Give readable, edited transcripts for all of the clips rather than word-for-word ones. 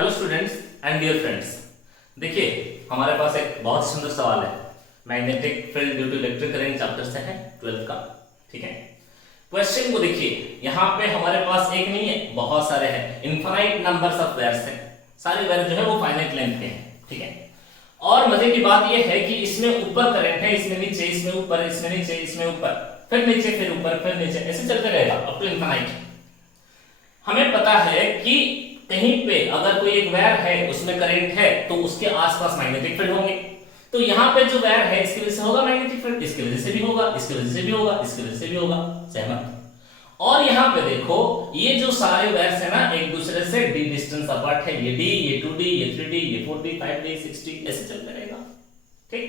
Hello students and dear friends, देखिए हमारे पास एक बहुत सुंदर सवाल है। Magnetic field due to electric current chapter से है 12th का। ठीक है, क्वेश्चन को देखिए। यहाँ पे हमारे पास एक नहीं है, बहुत सारे हैं। इनफाइनाइट नंबर्स ऑफ वायर्स हैं, सारे वायर जो है वो फाइनाइट लेंथ के हैं। ठीक है, और मजे की बात यह है कि इसमें ऊपर करंट है, इसमें नीचे, इसमें ऊपर, इसमें नीचे, इसमें ऊपर, फिर नीचे, फिर ऊपर, फिर नीचे, ऐसे चलते रहेगा अप टू इनफाइनाइट। हमें पता है कि कहीं पे अगर कोई एक वायर है उसमें करंट है तो उसके आसपास मैग्नेटिक फील्ड होंगे। तो यहाँ पे जो वायर है इसकी वजह से होगा मैग्नेटिक फील्ड, इसकी वजह से भी होगा, इसकी वजह से भी होगा, इसकी वजह से भी होगा। सहमत? और यहाँ पे देखो ये जो सारे वायर्स है ना एक दूसरे से d डिस्टेंस अपार्ट है। ये d, ये 2d, ये 3d, ये 4d, 5d, 6d ऐसे चलते रहेगा। ठीक,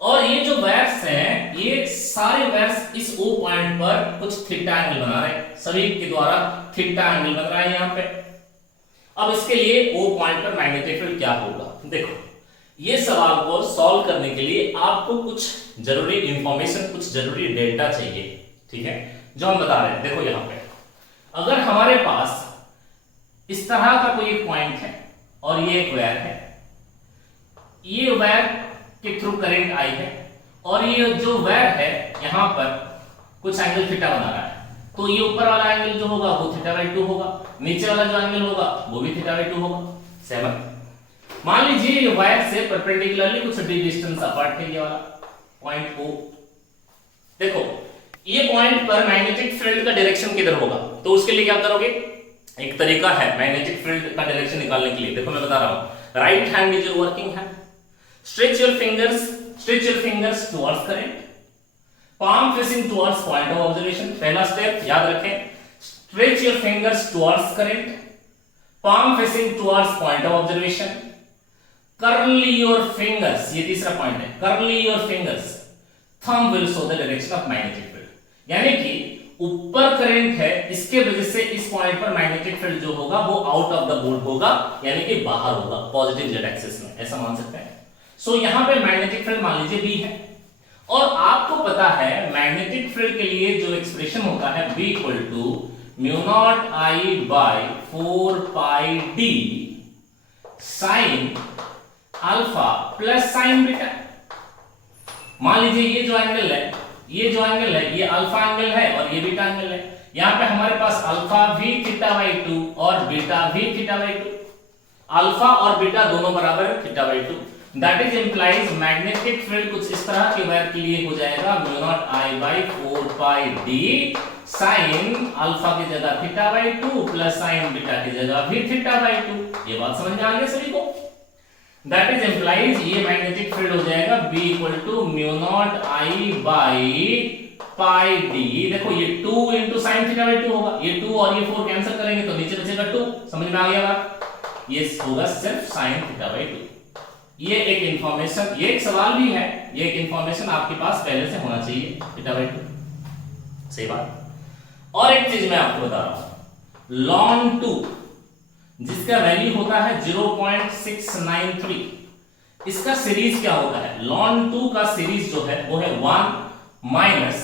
और ये जो वायर्स हैं ये सारे वायर्स इस O पॉइंट पर कुछ थीटा एंगल बना रहे हैं, सभी के द्वारा थीटा एंगल बन रहा है यहाँ पे। अब इसके लिए O पॉइंट पर मैग्नेटिक फील्ड क्या होगा? देखो, ये सवाल को सॉल्व करने के लिए आपको कुछ जरूरी इंफॉर्मेशन, कुछ जरूरी डेटा चाहिए। ठीक है, जो हम बता रहे हैं। देखो यहाँ पे अगर हमारे पास इस तरह का कोई एक पॉइंट है और ये एक वायर है, ये वायर के थ्रू करंट आई है और ये जो वायर है यहाँ पर कुछ एंगल थीटा बना रहा है, तो ये ऊपर वाला एंगल जो होगा वो θ/2 होगा, नीचे वाला जो एंगल होगा वो भी θ/2 होगा। सहमत? मान लीजिए ये वायर से परपेंडिकुलरली कुछ d डिस्टेंस अपार्ट है, ये वाला पॉइंट O। देखो ये पॉइंट पर मैग्नेटिक फील्ड का डायरेक्शन किधर होगा, तो उसके लिए क्या करोगे? एक तरीका है मैग्नेटिक फील्ड का डायरेक्शन निकालने के लिए। देखो मैं बता रहा हूं, right hand is your working hand, stretch your fingers towards current, palm facing towards point of observation। पहला स्टेप याद रखें, stretch your fingers towards current, palm facing towards point of observation, curl your fingers, ये तीसरा point है, curl your fingers, thumb will show the direction of magnetic field। यानी कि ऊपर current है, इसके वजह से इस पॉइंट पर मैग्नेटिक फील्ड जो होगा वो आउट ऑफ द बोर्ड होगा, यानी कि बाहर होगा, पॉजिटिव जेड एक्सिस में, ऐसा मान सकते हैं। सो यहाँ पे मैग्नेटिक फील्ड मान लीजिए B है, और आपको पता है मैग्नेटिक फील्ड के लिए जो एक्सप्रेशन होता है B equal to μ0 I by 4 pi d sine alpha plus sine beta. मान लीजिए ये जो एंगल है, ये अल्फा एंगल है और ये बीटा एंगल है। यहाँ पे हमारे पास अल्फा भी θ/2 और बीटा भी θ/2, अल्फा और बीटा दोनों बराबर है θ/2। That is implies magnetic field कुछ इस तरह के वायर के लिए हो जाएगा μ0 I by 4 pi d sine alpha की जगह θ/2 प्लस साइन बीटा की जगह भी θ/2। ये बात समझ में आ गई सभी को? That is implies ये मैग्नेटिक फील्ड हो जाएगा B equal to μ0 I by pi d। देखो ये 2 into sin θ/2 होगा, ये 2 और ये 4 कैंसिल करेंगे तो नीचे बचेगा 2। समझ में आ गया बात? ये होगा सिर्फ sin θ/2। ये एक इंफॉर्मेशन, ये एक सवाल भी है, ये एक इंफॉर्मेशन आपके पास पहले से होना चाहिए θ/2। सही बात। और एक चीज मैं आपको बता रहा हूं, ln 2 जिसका वैल्यू होता है 0.693, इसका सीरीज क्या होता है? ln 2 का सीरीज जो है वो है 1 माइनस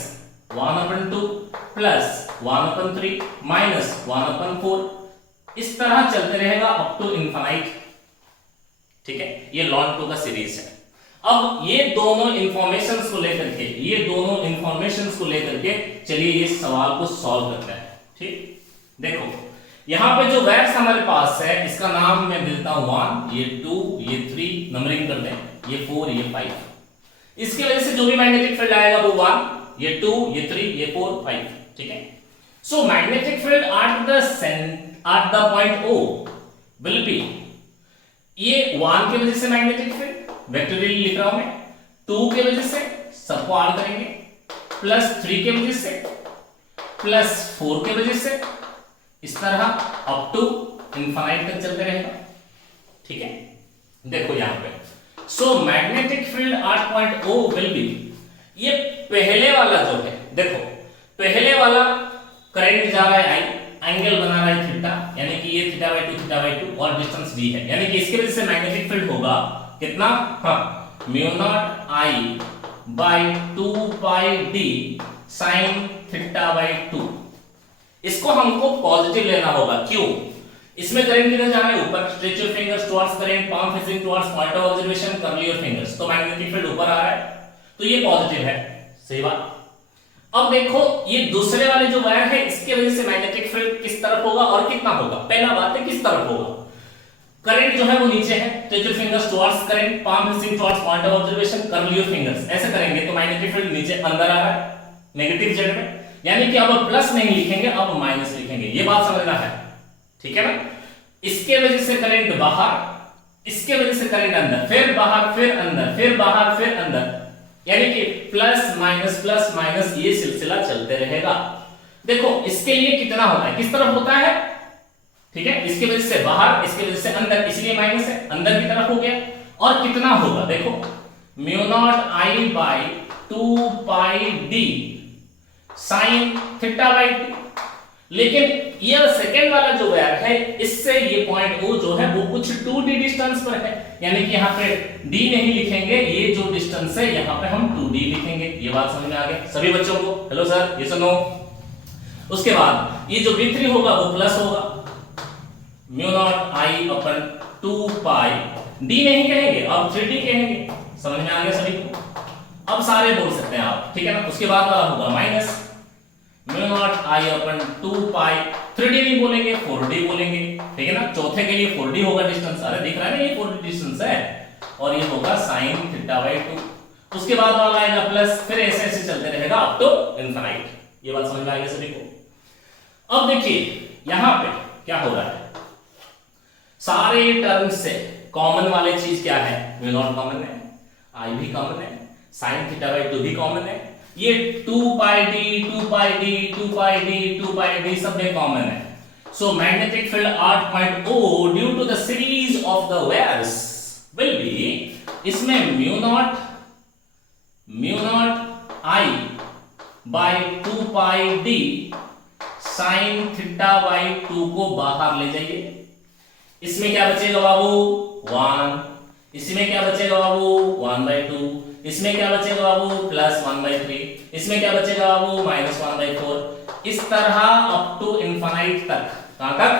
1/2 प्लस 1/3 माइनस 1/4, इस तरह चलते रहेगा अप टू इनफाइनाइट। ठीक है, ये ln 2 का सीरीज है। अब ये दोनों इंफॉर्मेशंस को लेकर के चलिए ये सवाल को सॉल्व करते हैं। ठीक, देखो यहां पे जो वायर्स हमारे पास है इसका नाम मैं देता हूं 1, ये 2, ये 3, नंबरिंग कर दें, ये 4, ये 5। इसकी वजह से जो भी मैग्नेटिक फील्ड आएगा वो 1, ये 2, ये 3, ये 4, 5। ठीक है, so magnetic field at the point O will B, ये 1 की वजह से मैग्नेटिक फील्ड वेक्टोरियली लिख रहा हूं मैं, 2 की वजह से सबको ऐड करेंगे, प्लस 3 की वजह से, प्लस 4 की वजह से, इस तरह अप टू इनफाइनाइट तक चलते रहेगा। ठीक है, देखो यहां पे सो magnetic field at point O will B, ये पहले वाला जो है, देखो पहले वाला करंट जा रहा है I, एंगल बना रहा है थीटा, यानी कि ये θ/2 और डिस्टेंस d है, यानी कि इसके वजह से मैग्नेटिक फील्ड होगा कितना? हाँ, μ0 I by 2 pi d sine θ/2। इसको हमको पॉजिटिव लेना होगा। क्यों? इसमें करंट किधर जा रहा है, ऊपर। Stretch your fingers towards current, palm facing towards point of observation, curl your fingers. तो मैग्नेटिक फील्ड ऊपर आ रहा है, तो ये पॉजिटिव है, सही बात। अब देखो ये दूसरे वाले जो वायर है इसके वजह से मैग्नेटिक फील्ड किस तरफ होगा और कितना होगा। पहला बात है किस तरफ होगा, करंट जो है वो नीचे है, stretch your fingers towards current, palm facing towards point of observation, curl your fingers. ऐसे करेंगे तो मैग्नेटिक फील्ड नीचे अंदर आ रहा है नेगेटिव जेड में, यानी कि अब प्लस नहीं लिखेंगे, अब माइनस लिखेंगे। ये बात समझना है, ठीक है ना। इसके वजह से करंट बाहर, इसके वजह से करंट अंदर, फिर बाहर, फिर अंदर, फिर बाहर, फिर अंदर, यानी कि प्लस माइनस ये सिलसिला चलते रहेगा। देखो इसके लिए कितना होता है, किस तरफ होता है, ठीक है। इसके वजह से बाहर, इसके वजह से अंदर, इसलिए माइनस है, अंदर की तरफ हो गया। और कितना होगा, देखो mu naught I by 2 pi D sine theta by 2। लेकिन ये सेकेंड वाला जो वायर है इससे ये पॉइंट O जो है वो कुछ 2d डिस्टेंस पर है, यानी कि यहाँ पे d नहीं लिखेंगे, ये जो डिस्टेंस है यहाँ पे हम 2d लिखेंगे। ये बात समझ में आ गया सभी बच्चों को, हेलो सर, ये सुनो। उसके बाद ये जो V3 होगा वो प्लस होगा, mu naught I upon 2 pi, d नहीं कहेंगे अब 3d कहेंगे। समझ में आ गया सभी को, अब सारे बोल सकते हैं आप, ठीक है ना। उसके बाद वाला होगा minus mu naught I upon 2 pi, 3d नहीं बोलेंगे 4d बोलेंगे, ठीक है ना। चौथे के लिए 4d होगा डिस्टेंस, अरे दिख रहा है ना ये 4d डिस्टेंस है, और ये होगा साइन थीटा बाई 2। उसके बाद वाला आएगा प्लस, फिर ऐसे ऐसे चलते रहेगा अप टू इनफिनिट। ये बात समझ में आ गई सभी को। अब देखिए यहां पे क्या हो रहा है, सारे टर्म से कॉमन वाले चीज क्या है, म्यू नॉट कॉमन है, आई भी कॉमन है, साइन थीटा बाई 2 भी कॉमन है, ये 2 pi D 2 pi D 2 pi D 2 pi D सब में कॉमन है। So magnetic field at point O due to the series of the wires will be, इसमें mu not I by 2 pi D sine theta by 2 को बाहर ले जाइए। इसमें क्या बचेगा बाबू 1, इसमें क्या बचेगा बाबू 1/2, इसमें क्या बचेगा बाबू प्लस 1/3, इसमें क्या बचेगा बाबू माइनस 1/4। इस तरह अप टू इनफिनिट तक, कहां तक,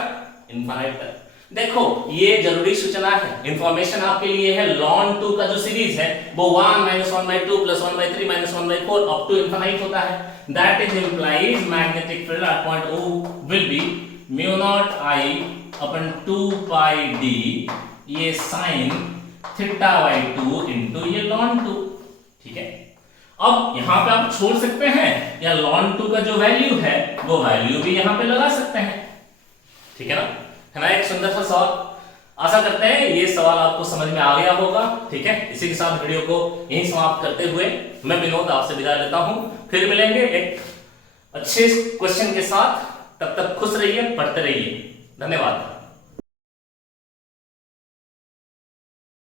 इनफिनिट तक। देखो ये जरूरी सूचना है, इंफॉर्मेशन आपके लिए है। ln 2 का जो सीरीज है वो 1 minus 1/2 plus 1/3 minus 1/4 up to infinite होता है। That is implies magnetic field at point O will be mu not I upon 2 pi D ये साइन थीटा बाई 2 इंटू ये ln 2, ठीक है। अब यहां पे आप छोड़ सकते हैं या ln 2 का जो वैल्यू है वो वैल्यू भी यहां पे लगा सकते हैं, ठीक है ना। है ना एक सुंदर सा सवाल। आशा करते हैं ये सवाल आपको समझ में आ गया होगा, ठीक है। इसी के साथ वीडियो को यहीं समाप्त करते हुए मैं विनोद आपसे विदा लेता हूं। फिर मिलेंगे एक अच्छे क्वेश्चन के साथ, तब तक खुश रहिए, पढ़ते रहिए। धन्यवाद।